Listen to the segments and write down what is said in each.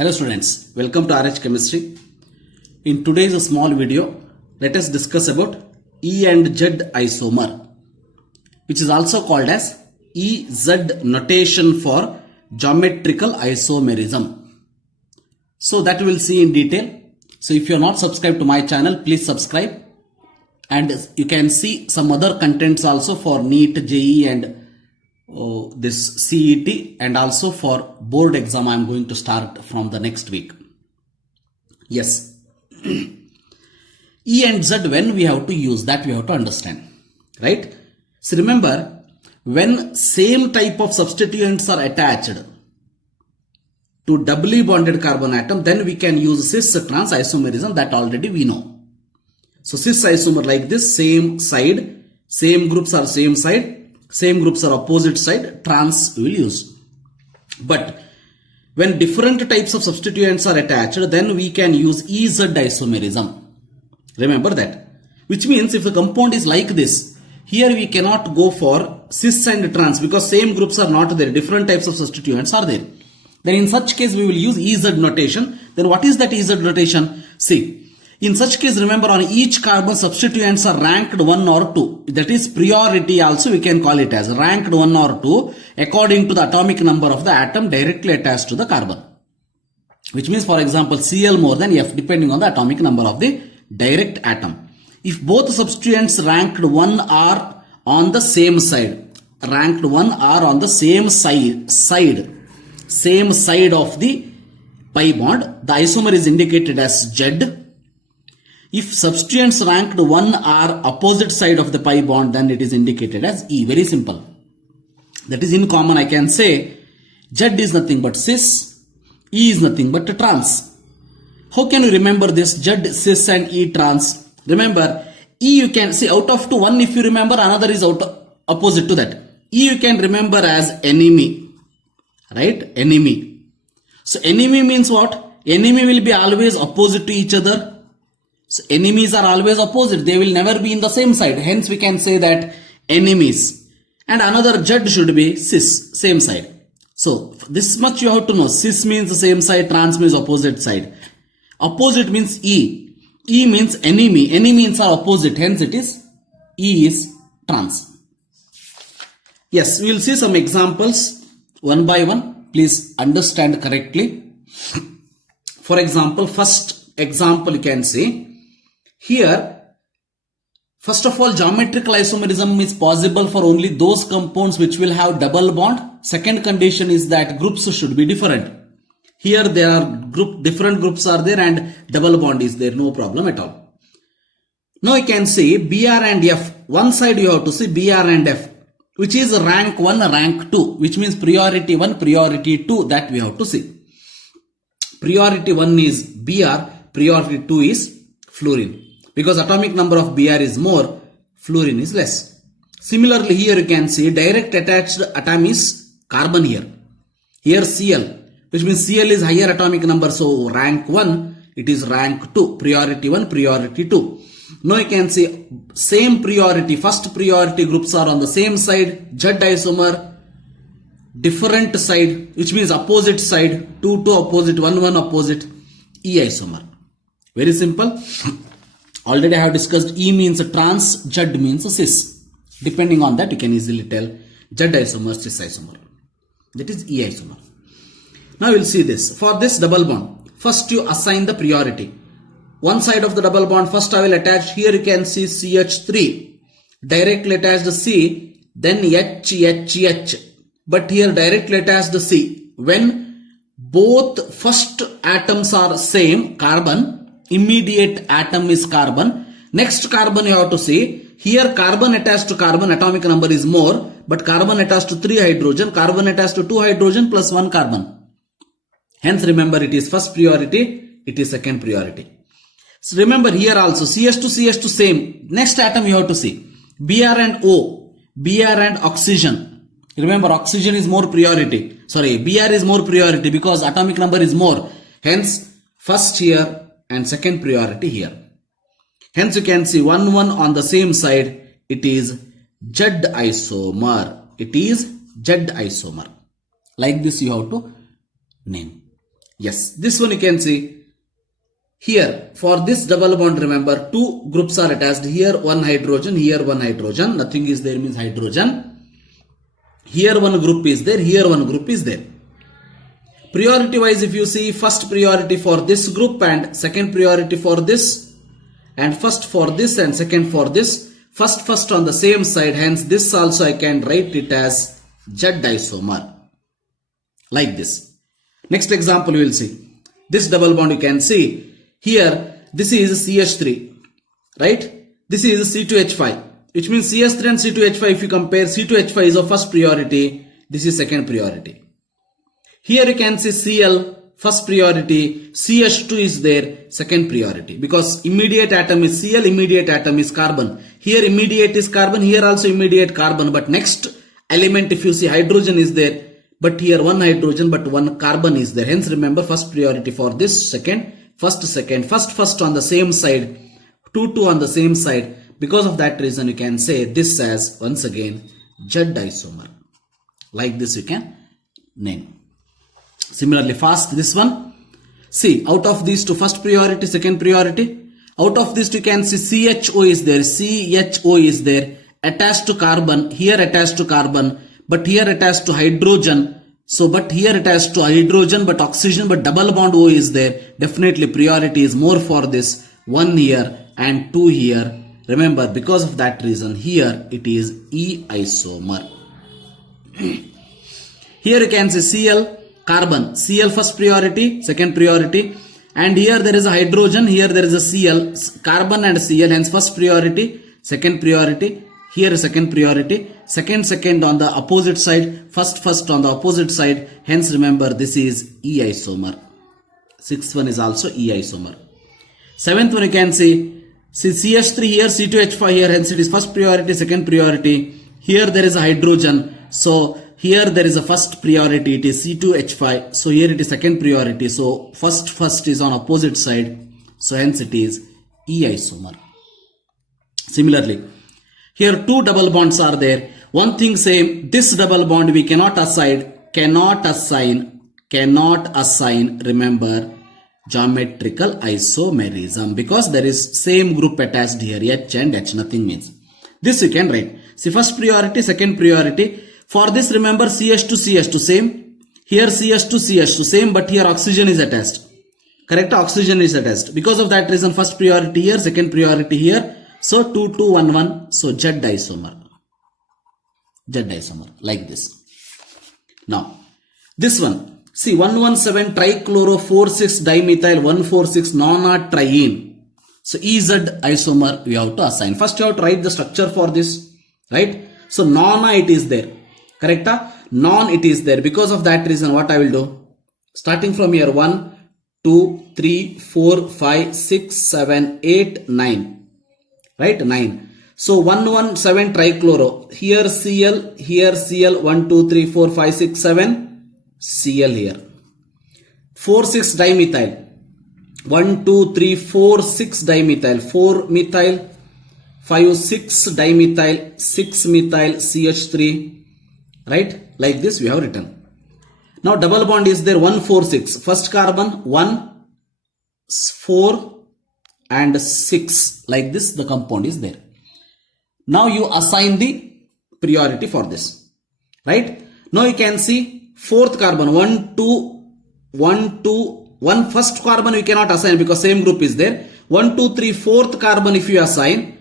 Hello students, welcome to RH Chemistry. In today's small video, let us discuss about E and Z isomer, which is also called as EZ notation for geometrical isomerism. So that we will see in detail. So if you are not subscribed to my channel, please subscribe. And you can see some other contents also for NEET, JEE and this CET, and also for board exam I am going to start from the next week. Yes. E and Z, when we have to use that, we have to understand, right? So remember, when same type of substituents are attached to doubly bonded carbon atom, then we can use cis trans isomerism, that already we know. So cis isomer like this, same side, same groups are same side, same groups are opposite side, trans we will use. But when different types of substituents are attached, then we can use EZ isomerism. Remember that. Which means if the compound is like this, here we cannot go for cis and trans because same groups are not there, different types of substituents are there. Then in such case we will use EZ notation. Then what is that EZ notation? See, in such case, remember, on each carbon substituents are ranked 1 or 2. That is priority also we can call it as ranked 1 or 2 according to the atomic number of the atom directly attached to the carbon. Which means, for example, Cl more than F depending on the atomic number of the direct atom. If both substituents ranked 1 are on the same side, ranked 1 are on the same same side of the pi bond, the isomer is indicated as Z. If substituents ranked 1 are opposite side of the pi bond, then it is indicated as E. Very simple. That is in common I can say Z is nothing but cis, E is nothing but trans. How can you remember this Z, cis and E trans? Remember, E you can see out of 2, one if you remember, another is opposite to that. E you can remember as enemy, right? Enemy. So enemy means what? Enemy will be always opposite to each other. So enemies are always opposite. They will never be in the same side. Hence we can say that enemies. And another Z should be cis, same side. So this much you have to know. Cis means the same side, trans means opposite side. Opposite means E. E means enemy. Enemies are opposite. Hence it is E is trans. Yes, we will see some examples one by one. Please understand correctly. For example, first example you can see. Here, first of all, geometrical isomerism is possible for only those compounds which will have double bond. Second condition is that groups should be different. Here there are different groups are there and double bond is there, no problem at all. Now you can see Br and F. One side you have to see Br and F, which is rank 1, rank 2, which means priority 1, priority 2, that we have to see. Priority 1 is Br, priority 2 is fluorine. Because atomic number of Br is more, fluorine is less. Similarly, here you can see direct attached atom is carbon here. Here Cl, which means Cl is higher atomic number. So rank 1, it is rank 2. Priority 1, priority 2. Now you can see same priority. First priority groups are on the same side. Z isomer, different side, which means opposite side. 2, 2 opposite, 1, 1 opposite. E isomer. Very simple. Already I have discussed E means trans, Z means cis. Depending on that, you can easily tell Z isomer, cis isomer. That is E isomer. Now we will see this. For this double bond, first you assign the priority. One side of the double bond, first I will attach. Here you can see CH3. Directly attached C, then H. But here directly attached C. When both first atoms are same, carbon, immediate atom is carbon. Next carbon you have to see. Here carbon attached to carbon, atomic number is more. But carbon attached to 3 hydrogen, carbon attached to 2 hydrogen plus 1 carbon. Hence remember it is first priority, it is second priority. So remember here also CH2 same. Next atom you have to see. Br and O, Br and oxygen. Remember oxygen is more priority. Sorry, Br is more priority because atomic number is more. Hence first here and second priority here. Hence you can see 1, 1 on the same side. It is Z isomer. It is Z isomer. Like this you have to name. Yes, this one you can see. Here, for this double bond, remember, two groups are attached. Here one hydrogen, here one hydrogen. Nothing is there means hydrogen. Here one group is there, here one group is there. Priority wise, if you see, first priority for this group and second priority for this, and first for this and second for this. First on the same side, hence this also I can write it as Z isomer. Like this. Next example you will see. This double bond you can see. Here, this is CH3, right? This is C2H5, which means CH3 and C2H5, if you compare, C2H5 is of first priority, this is second priority. Here you can see Cl, first priority, CH2 is there, second priority, because immediate atom is Cl, immediate atom is carbon. Here immediate is carbon, here also immediate carbon, but next element if you see hydrogen is there, but here one hydrogen but one carbon is there. Hence remember first priority for this, second, first on the same side, 2 on the same side. Because of that reason you can say this as once again Z isomer. Like this you can name. Similarly fast this one. See, out of these two, first priority, second priority, out of this you can see CHO is there, CHO is there attached to carbon, here attached to carbon, but here attached to hydrogen. So, but here attached to hydrogen, but oxygen, but double bond O is there. Definitely priority is more for this, 1 here and 2 here. Remember, because of that reason, here it is E isomer. Here you can see Cl, carbon, Cl first priority, second priority, and here there is a hydrogen, here there is a Cl, carbon and Cl, hence first priority, second priority, here second priority, second on the opposite side, first on the opposite side, hence remember this is E isomer. Sixth one is also E isomer. Seventh one you can see CH3 here, C2H5 here, hence it is first priority, second priority. Here there is a hydrogen, so here there is a first priority, it is C2H5, so here it is second priority, so first is on opposite side, so hence it is E isomer. Similarly, here two double bonds are there. One thing same, this double bond we cannot assign, remember, geometrical isomerism, because there is same group attached here, H and H, nothing means. This you can write. See, first priority, second priority. For this remember CH2 same. Here CH2 same, but here oxygen is attached. Correct? Oxygen is attached. Because of that reason, first priority here, second priority here. So 2, 2, 1, 1. So Z isomer. Like this. Now, this one. See, 117 trichloro 4,6 dimethyl 1,4,6 non-triene. So EZ isomer we have to assign. First you have to write the structure for this, right? So non it is there. Correct? Non it is there. Because of that reason what I will do? Starting from here 1, 2, 3, 4, 5, 6, 7, 8, 9. Right? 9. So 117 trichloro. Here Cl, 1, 2, 3, 4, 5, 6, 7. Cl here. 4, 6 dimethyl. 1, 2, 3, 4, 6 dimethyl. 4 methyl. 5, 6 dimethyl. 6 methyl CH3. Right? Like this we have written. Now double bond is there 1, 4, 6. First carbon 1, 4 and 6. Like this the compound is there. Now you assign the priority for this. Right? Now you can see fourth carbon 1, 2, 1, 2, 1 first carbon we cannot assign because same group is there. 1, 2, 3 fourth carbon if you assign.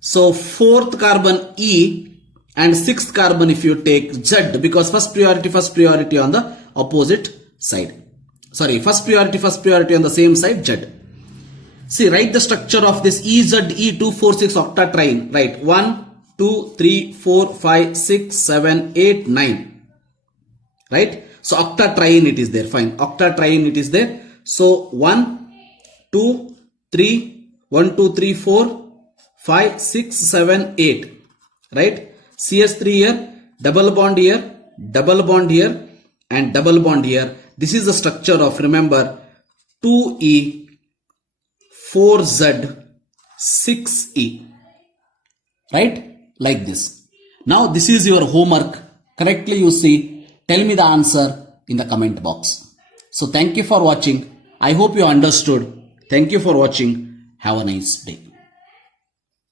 So fourth carbon E and sixth carbon if you take Z, because first priority on the opposite side. Sorry, first priority on the same side Z. See, write the structure of this EZE246 octatriene. Right, 1, 2, 3, 4, 5, 6, 7, 8, 9. Right? So octatriene it is there. Fine. Octatriene it is there. So 1, 2, 3, 1, 2, 3, 4, 5, 6, 7, 8. Right? CH3 here, double bond here, double bond here, and double bond here. This is the structure of, remember, 2E, 4Z, 6E. Right? Like this. Now this is your homework. Correctly you see. Tell me the answer in the comment box. So thank you for watching. I hope you understood. Thank you for watching. Have a nice day.